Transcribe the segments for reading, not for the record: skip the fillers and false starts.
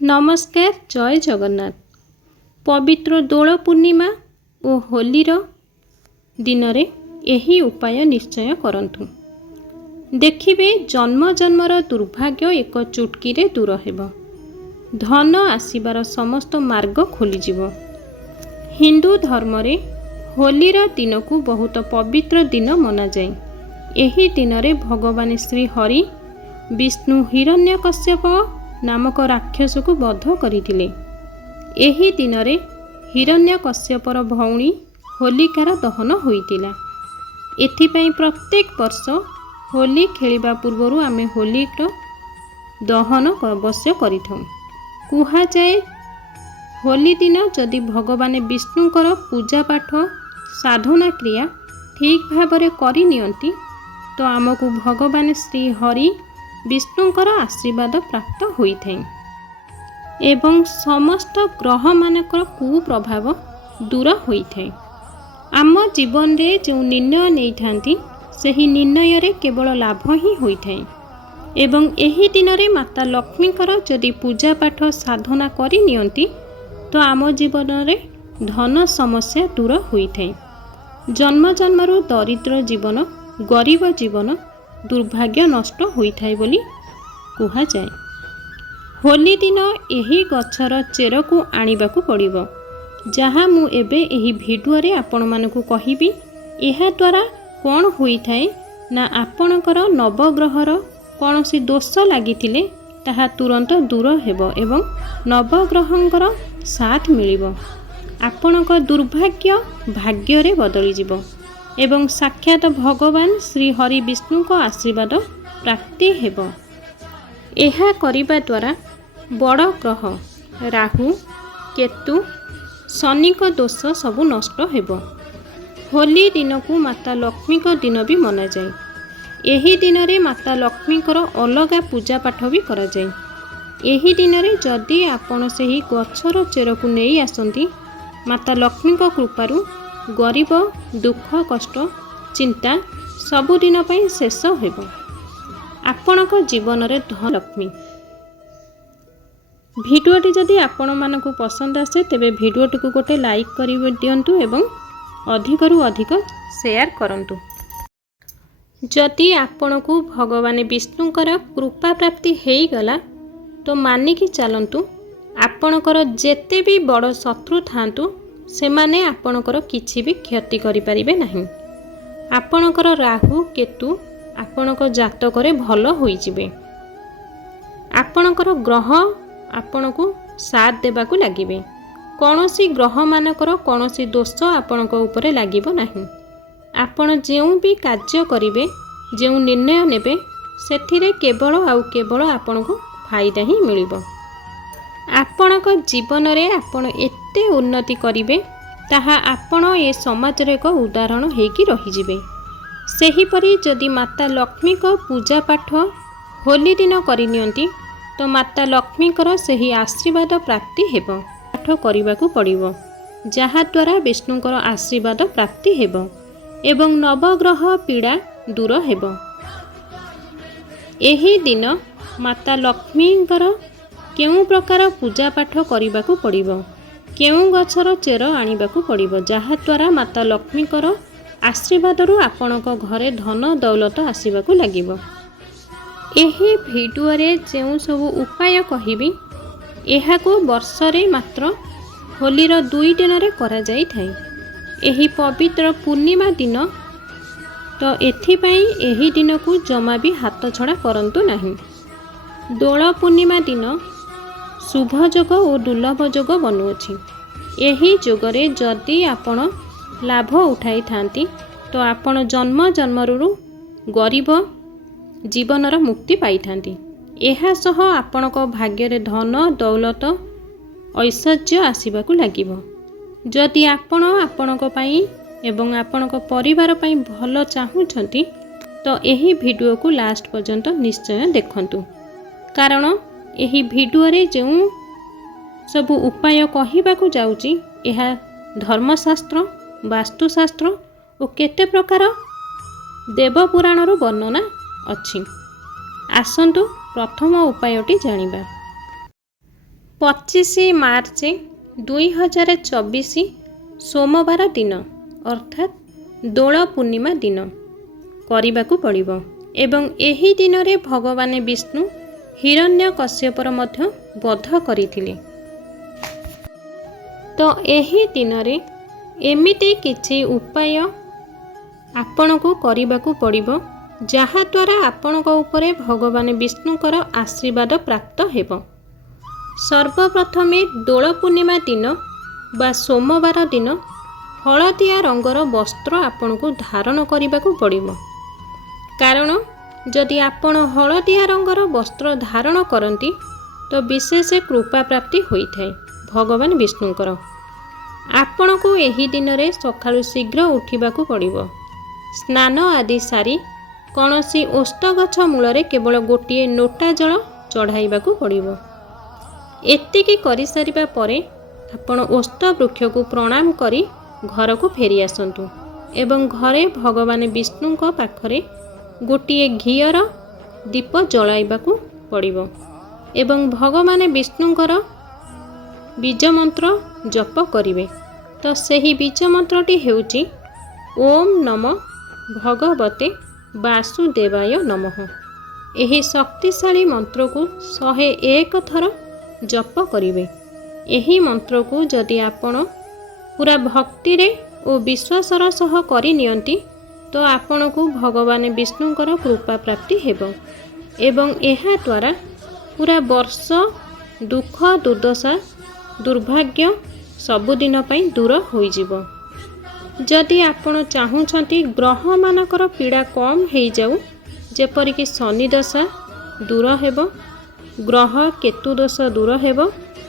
नमस्कार जय जगन्नाथ। पवित्र दोल पूर्णिमा और होलीर दिन रे यही उपाय निश्चय करंतु। देखिबे जन्म जन्मर दुर्भाग्य एक चुटकी रे दूर हेब। धन आसीबार समस्त मार्ग खोलीजिव। हिंदू धर्म रे होलीर दिन को बहुत पवित्र दिन मना जाए। यही दिन रे भगवान श्री हरि विष्णु हिरण्यकश्यप नामक राक्षस को बध करथिले। एही दिन रे हिरण्यकश्यपर भौणी होलिकार दहन होइतिला। एथिपई प्रत्येक वर्ष होली खेलिबा पूर्वरु आमे होलीर दहन अवश्य करिथौ। कुहा जाए होली दिन जदि भगवान विष्णुकर पूजा पाठ साधना क्रिया ठीक भाବରେ करि नियंती तो आमको भगवान श्री हरि विष्णुकर आशीर्वाद प्राप्त होइथाय एवं समस्त ग्रह मानकर कुप्रभाव दूर होइथाय। आम जीवन रे जो निर्णय नहीं थांती सही निर्णय रे केवल लाभ ही होइथाय एवं एही दिन रे माता लक्ष्मीकर जदि पूजा पाठ साधना करि नियंती तो आम जीवन रे धन समस्या दूर होइथाय। जन्म जन्मरु दरिद्र जीवन गरीब जीवन दुर्भाग्य नष्ट होइथाय बोली कुहा जाए। होली दिन एही गछर चेर को आनिबाकू पड़िबो। जहाँ मु एबे एही भिडियो रे आपण मानकू कहिबी। एहा द्वारा कोन होइथाय ना आपणकर नवग्रहर कोनोसी दोष लागिथिले ताहा तुरंत दूर हेबो एवं नवग्रहंकर साथ मिलिबो। आपणक दुर्भाग्य भाग्य रे बदली जिवो एवं साक्षात भगवान श्री हरि विष्णु को आशीर्वाद प्राप्ति हेबो। एहा करिबा द्वारा बड़ ग्रह राहु केतु शनि को दोष सबु नष्ट हेबो। होली दिन को माता लक्ष्मी को दिन भी मना जाए। एही दिन रे माता लक्ष्मी को अलगा पूजा पाठ भी करा जाए। एही दिन रे जदि आपण सेही गछर चेर को नहीं आसंती माता लक्ष्मी को कृपारु गरीब दुख कष्ट चिंता सबुदिन पई शेष हेबो। आपणक जीवन रे धन लक्ष्मी। भिडियोटी जदि आपण मानकू पसंद आसे तेबे भिडियोटी को गोटे लाइक करि दियंतु एवं अधिकरु अधिक शेयर करंतु। जदि आपणकू भगवान विष्णुकर कृपा प्राप्ति हेई गला तो मानिकी चलंतु आपणकर जेते भी बड़ शत्रु थांतु सेमाने आपणकर किछि भी क्षति करि परिबे नाही। आपणकर राहु केतु आपणक जातकरे भल होई जिवे। आपणकर ग्रह आपणकू साथ देबाकू लागिबे। कोनोसी ग्रह मानकर कोनोसी दोष आपणक उपरे लागिबो नाही। आपण जेउ भी कार्य करिवे जेउ निर्णय नेबे सेथिरे केवल आउ केवल आपणकू फायदा ही मिलिबो। आपणक जीवन रे आपण एते उन्नति करिवे ताहा आपण ए समाज रे एक उदाहरण हेकी रही जिवे। सेही परी जदि माता लक्ष्मी को पूजा पाठ होली दिन करि नियंती तो माता लक्ष्मी कर सेही आशीर्वाद प्राप्ति हेबो। पाठ करिबाकू पड़िबो जहा द्वारा विष्णुकर आशीर्वाद प्राप्ति हेबो एवं नवग्रह पीड़ा दूर हेबो। एही दिन माता लक्ष्मीकर केउ प्रकार पूजा पाठ करिबाकू पड़िबो केउ गछर चेर आनिबाकू पड़िबो जहा द्वारा माता लक्ष्मीकर आशीर्वादरु आपणक घरे धन दौलत आसीबाकू लागिबो। एही भिडियो रे जेउ सब उपाय कहिबी एहाको वर्ष रे मात्र होलीर 2 दिन रे करा जाई थाई। एही पवित्र पूर्णिमा दिन तो एथिपई एही दिन को जमा भी हाथ छड़ा करंतु नाही। दोल पूर्णिमा दिन शुभ जोग और दुर्लभ जोग बनुअछि। एही जोगरे जदि आपण लाभ उठाई थांती तो आपण जन्म जन्मरु गरीब जीवनर मुक्ति पाई थांती। एहा सह आपणक भाग्य रे धन दौलत ऐश्वर्य आसीबाकू लागिबो। जदि आपण आपणक पई एवं आपणक परिवार पई भल चाहुछंती तो एही भिडियो को लास्ट पर्यंत निश्चय देखंतु। कारण एही भिडियो रे जेउ सब उपाय कहिबाकू जाउची एहा धर्मशास्त्र वास्तुशास्त्र और केते प्रकार देवपुराणर वर्णना अछि। आसंतु प्रथम उपायटी जानिबा। 25 ମାର୍ଚ୍ଚ 2024 सोमवार दिन अर्थात दोल पूर्णिमा दिन କରିବାକୁ पड़िବ। एवं एही दिन रे भगवान विष्णु हिरण्यकश्यपर मध्य वध करथिले। तो एही दिन रे एमिति किछि उपाय आपणको କରିବାକୁ पड़िବ जहा द्वारा आपणको उपरे भगवान विष्णुकर आशीर्वाद प्राप्त हेब। सर्वप्रथमे दोल पूर्णिमा दिन बा सोमवार दिन हलदिया रंगर वस्त्र आपणको धारण କରିବାକୁ पड़िବ। कारण जदि आपण हलदिया रंगर वस्त्र धारण करती तो विशेष कृपा प्राप्ति होइथाय भगवान विष्णुकर। आपणको एही दिन रे सकाळु शीघ्र उठिबाकू पड़िବ। स्नान आदि सारी कौनसी ओष्ट गछ मूल केवल गोटे नोटा जल चढ़ाइबाकू पड़िବ। एतिकी करि सारिबा परे आपण ओष्ट वृक्ष को प्रणाम करी घर को फेरी आसंतु एवं घरे भगवान विष्णुक पाखरे गोटे घीयर दीप जलाइबाकू पड़िବ एवं भगवान विष्णुकर बीज मंत्र जप करिवे। तो सही बीज मंत्रटी हेउची ओम नमः भगवते वासुदेवाय नमः। एही शक्तिशाली मंत्र को 101 थर जप करिवे। एही मंत्र को जदि आपण पूरा भक्ति रे और विश्वासर सह करि नियंती तो आपण को भगवान विष्णुकर कृपा प्राप्ति हेब एवं एहा द्वारा पूरा वर्ष दुख दुर्दशा दुर्भाग्य सबुदिन पई दूर होई जिवो। जदि आपण चाहुछंती ग्रह मानकर पीड़ा कम हो जाऊ जेपरिक शनि दशा दूर हेब ग्रह केतु दोष दूर हेब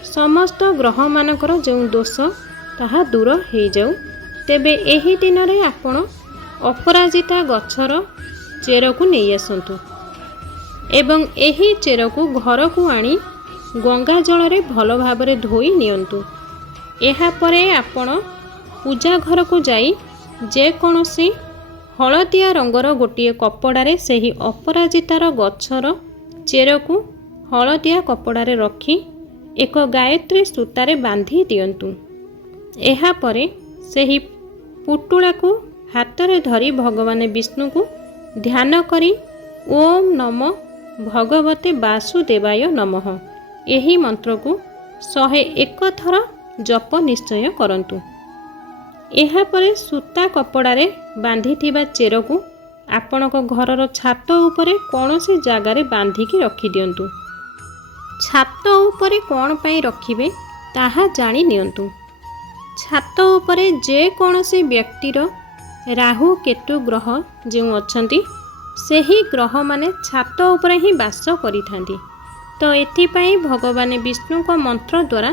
समस्त ग्रह मानकर जो दोष ताहा दूर हो जाऊ तेबे एही दिन रे आपण अपराजिता गछर चेर को नहीं आसंतु एवं एही चेर को घर को आनी गंगा जल रे भल भाव रे धोई नियंतु। एहा परे आपण पूजा घर को जाई जे कोनोसी हलदिया रंगर गोटे कपड़ारे सेही अपराजितार गछर चेर को हलदिया कपड़ारे रखी एक गायत्री सूतारे बांधी दियंतु। एहा परे सेही पुटुला को हाथ में धरी भगवान विष्णु को ध्यान करी ओम नमः भगवते वासुदेवाय नमः एही मंत्र को 101 थर जप निश्चय करंतु। एहा परे सूता कपड़ारे बांधी थिबा चेर को आपणक घरर छात उपरे कौनसी जगार बांधिकी रखी दियंतु। छात उपरे कौन पाई रखिबे ताहा जानी नियंतु। छात उपरे जे कौनसी व्यक्तिर राहु केतु ग्रह जो अछंती सेही ग्रह माने छात उपरे ही वास करिथांती। तो एथिपाई भगवान विष्णु को मंत्र द्वारा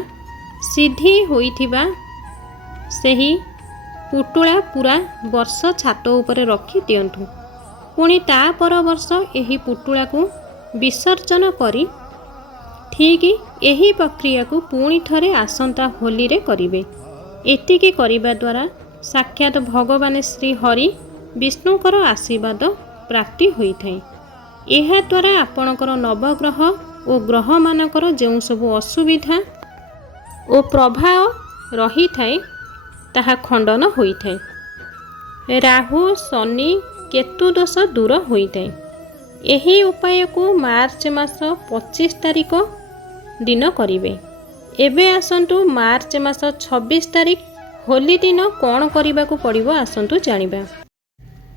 सिद्धि होइथिबा सेही पुटुला पूरा वर्ष छात उपरे रखी दियंतु। पुणी ता पर वर्ष एही पुटुला को विसर्जन करी ठीक एही प्रक्रिया को पुणी थरे आसंता होली रे करिवे। एतिकी करिबा द्वारा साक्षात भगवान श्री हरि विष्णुकर आशीर्वाद प्राप्ति होइथाय। एहा द्वारा आपणकर नवग्रह और ग्रह मानकर जो सब असुविधा और प्रभाव रही थाए ताहा खंडन होइथाय। राहु शनि केतु दोष दूर होइथाय। एही उपाय को मार्च मास 25 तारिख दिन करिवे। एबे आसंतु मार्च मास 26 तारिख होली दिन कौन करने को पड़िबो आसंतु जानिबा।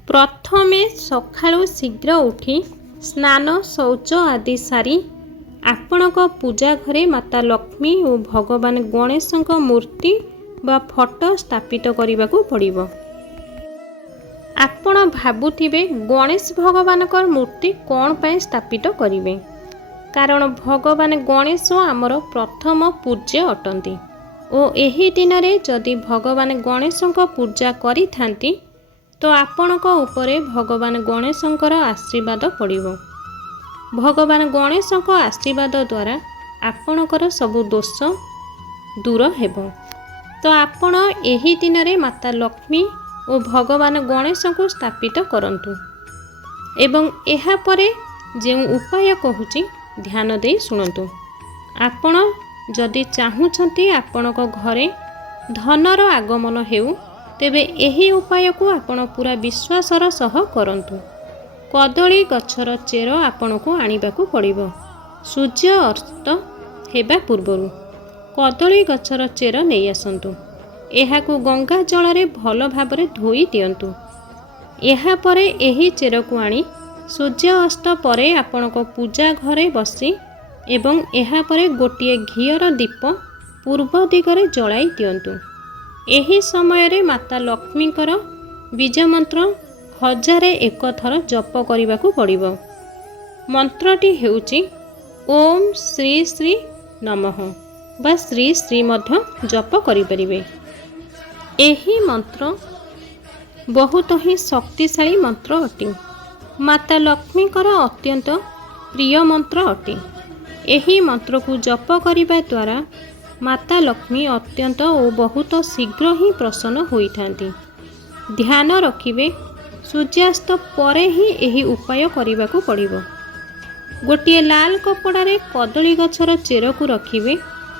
प्रथमे सकाळु शीघ्र उठी स्नान शौच आदि सारी आपणक पूजा घरे माता लक्ष्मी और भगवान गणेशଙ୍କ मूर्ति बा फोटो स्थापित करने को पड़िबो। आपण भाबुथिबे गणेश भगवानकर मूर्ति कौन पाई स्थापित करिवे। कारण भगवान गणेश आमर प्रथम पूज्य अटंती और एही दिन रे जदि भगवान गणेशଙ୍କ पूजा करि थांती तो आपणक उपरे भगवान गणेशଙ୍କର आशीर्वाद पड़िबो। भगवान गणेशଙ୍କ आशीर्वाद द्वारा आपणकर सबु दोष दूर हेबो। तो आपण एही दिन रे माता लक्ष्मी और भगवान गणेश को स्थापित करंतु एवं एहा परे जे उपाय कहूची ध्यान दे शुणु। आपण जदि चाहूँछंती आपणक घरे धनर आगमन हेउ तेबे एही उपाय को आपण पूरा विश्वासर सह करंतु। कदली गछर चेर आपणको आनिबाकू पड़िबो। सूर्य अस्त हेबा पूर्वरु कदली गछर चेर नहीं आसंतु। एहाकू गंगा जलरे भल भाबरे धोई दियंतु। एहा परे एही चेर को आनी सूर्य अस्त परे आपणक पूजा घरे बसी एवं एहा परे गोटिए घीयर दीप पूर्व दिगरे जलाई दियंतु। एही समय रे माता लक्ष्मीकर बीज मंत्र 1001 थर जप करने पड़िबो। मंत्रटी हेउची ओम श्री श्री नमः बा श्री श्री मध्य जप करिपरिबे। एही मंत्र बहुत ही शक्तिशाली मंत्र अटे। माता लक्ष्मीकर अत्यंत प्रिय मंत्र अटे। एही मंत्र को जप करिबा द्वारा माता लक्ष्मी अत्यंत और बहुत शीघ्र ही प्रसन्न होइथांती। ध्यान रखिबे सूर्यास्त परे ही एही उपाय करिबाकू पड़िबो। गोटिए लाल कपड़ा रे कदली गछर चेर को रखिबे